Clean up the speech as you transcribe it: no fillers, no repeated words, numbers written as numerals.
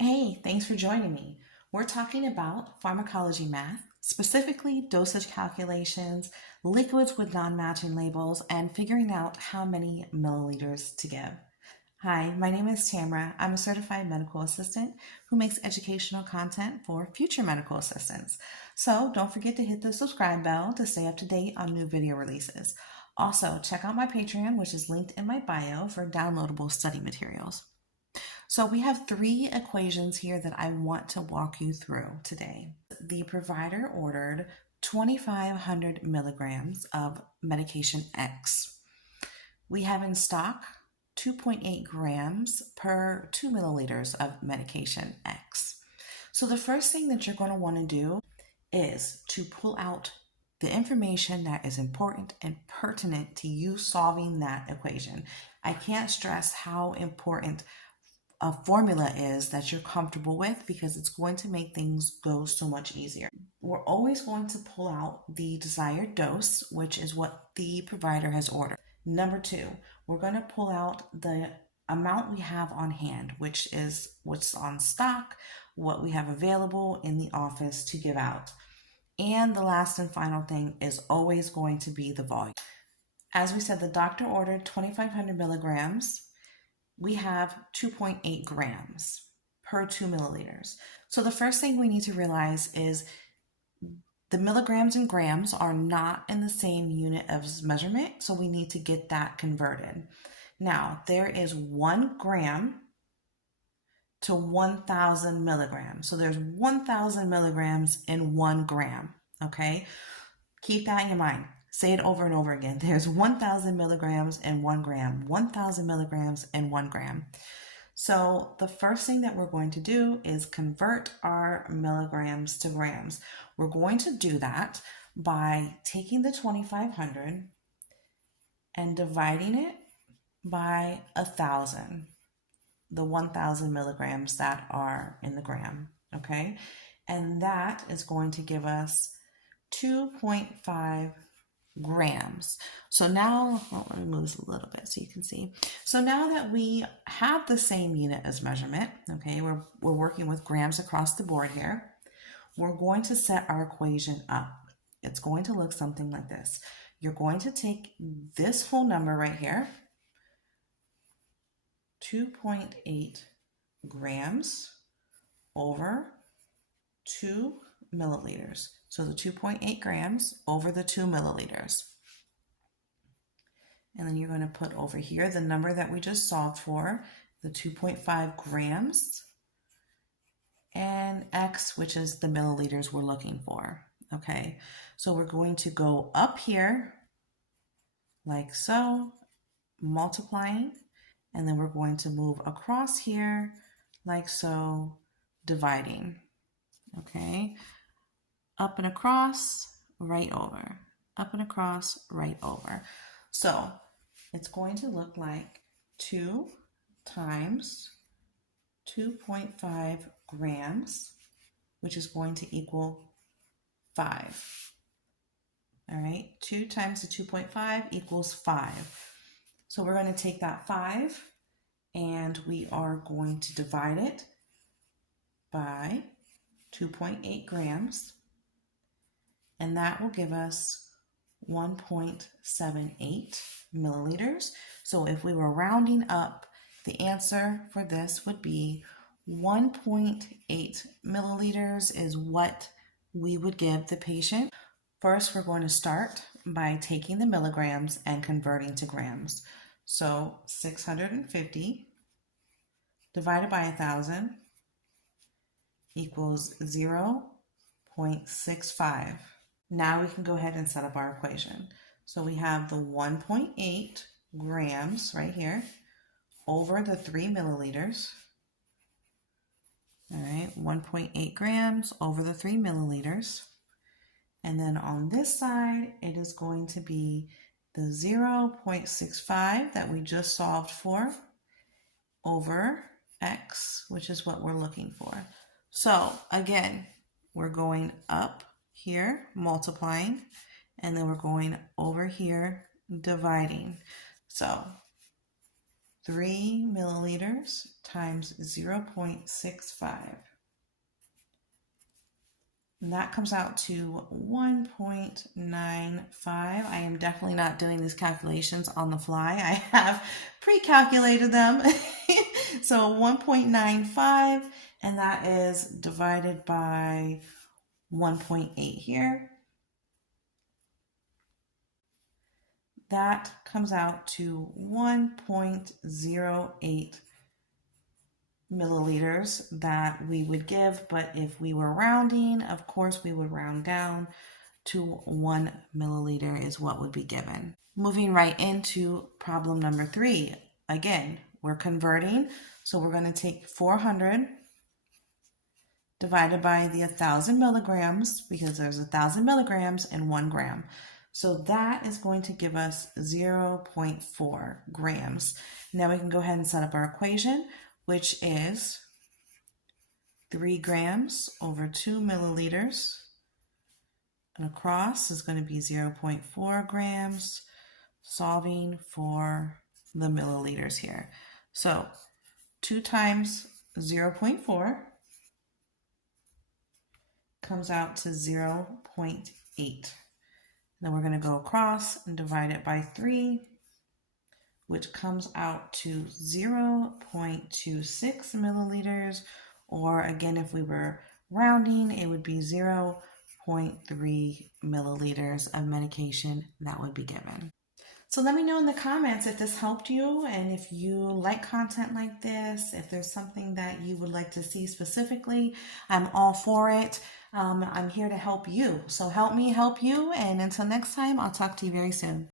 Hey, thanks for joining me. We're talking about pharmacology math, specifically dosage calculations, liquids with non-matching labels, and figuring out how many milliliters to give. Hi, my name is Tamara. I'm a certified medical assistant who makes educational content for future medical assistants. So don't forget to hit the subscribe bell to stay up to date on new video releases. Also, check out my Patreon, which is linked in my bio for downloadable study materials. So we have three equations here that I want to walk you through today. The provider ordered 2,500 milligrams of medication X. We have in stock 2.8 grams per 2 milliliters of medication X. So the first thing that you're going to want to do is to pull out the information that is important and pertinent to you solving that equation. I can't stress how important a formula is that you're comfortable with because it's going to make things go so much easier. We're always going to pull out the desired dose, which is what the provider has ordered. Number two, we're going to pull out the amount we have on hand, which is what's on stock, what we have available in the office to give out. And the last and final thing is always going to be the volume. As we said, the doctor ordered 2,500 milligrams. We have 2.8 grams per 2 milliliters. So the first thing we need to realize is the milligrams and grams are not in the same unit of measurement, so we need to get that converted. Now, there is 1 gram to 1,000 milligrams. So there's 1,000 milligrams in 1 gram, okay? Keep that in your mind. Say it over and over again. There's 1,000 milligrams in 1 gram, 1,000 milligrams in 1 gram. So the first thing that we're going to do is convert our milligrams to grams. We're going to do that by taking the 2,500 and dividing it by 1,000, the 1,000 milligrams that are in the gram, okay? And that is going to give us 2.5 grams. So now, let me move this a little bit so you can see. So now that we have the same unit as measurement, okay, we're working with grams across the board here, we're going to set our equation up. It's going to look something like this. You're going to take this whole number right here, 2.8 grams over 2 milliliters. So the 2.8 grams over the 2 milliliters. And then you're going to put over here the number that we just solved for, the 2.5 grams, and X, which is the milliliters we're looking for. Okay, so we're going to go up here like so, multiplying, and then we're going to move across here like so, dividing. Okay, up and across, right over, up and across, right over. So it's going to look like 2 times 2.5 grams, which is going to equal 5. All right, 2 times the 2.5 equals 5. So we're going to take that 5 and we are going to divide it by 2.8 grams. And that will give us 1.78 milliliters. So if we were rounding up, the answer for this would be 1.8 milliliters is what we would give the patient. First, we're going to start by taking the milligrams and converting to grams. So 650 divided by 1,000 equals 0.65. Now we can go ahead and set up our equation. So we have the 1.8 grams right here over the 3 milliliters. All right, 1.8 grams over the 3 milliliters. And then on this side, it is going to be the 0.65 that we just solved for over X, which is what we're looking for. So again, we're going up here, multiplying, and then we're going over here, dividing. So 3 milliliters times 0.65. And that comes out to 1.95. I am definitely not doing these calculations on the fly. I have pre-calculated them. So 1.95, and that is divided by 1.8 here. That comes out to 1.08 milliliters that we would give, but if we were rounding, of course we would round down to 1 milliliter is what would be given. Moving right into problem number 3. Again, we're converting, so we're going to take 400 divided by the 1,000 milligrams, because there's 1,000 milligrams in 1 gram. So that is going to give us 0.4 grams. Now we can go ahead and set up our equation, which is 3 grams over 2 milliliters. And across is going to be 0.4 grams, solving for the milliliters here. So 2 times 0.4 comes out to 0.8. Then we're going to go across and divide it by 3, which comes out to 0.26 milliliters, or again, if we were rounding, it would be 0.3 milliliters of medication that would be given. So let me know in the comments if this helped you, and if you like content like this, if there's something that you would like to see specifically, I'm all for it. I'm here to help you. So help me help you, and until next time, I'll talk to you very soon.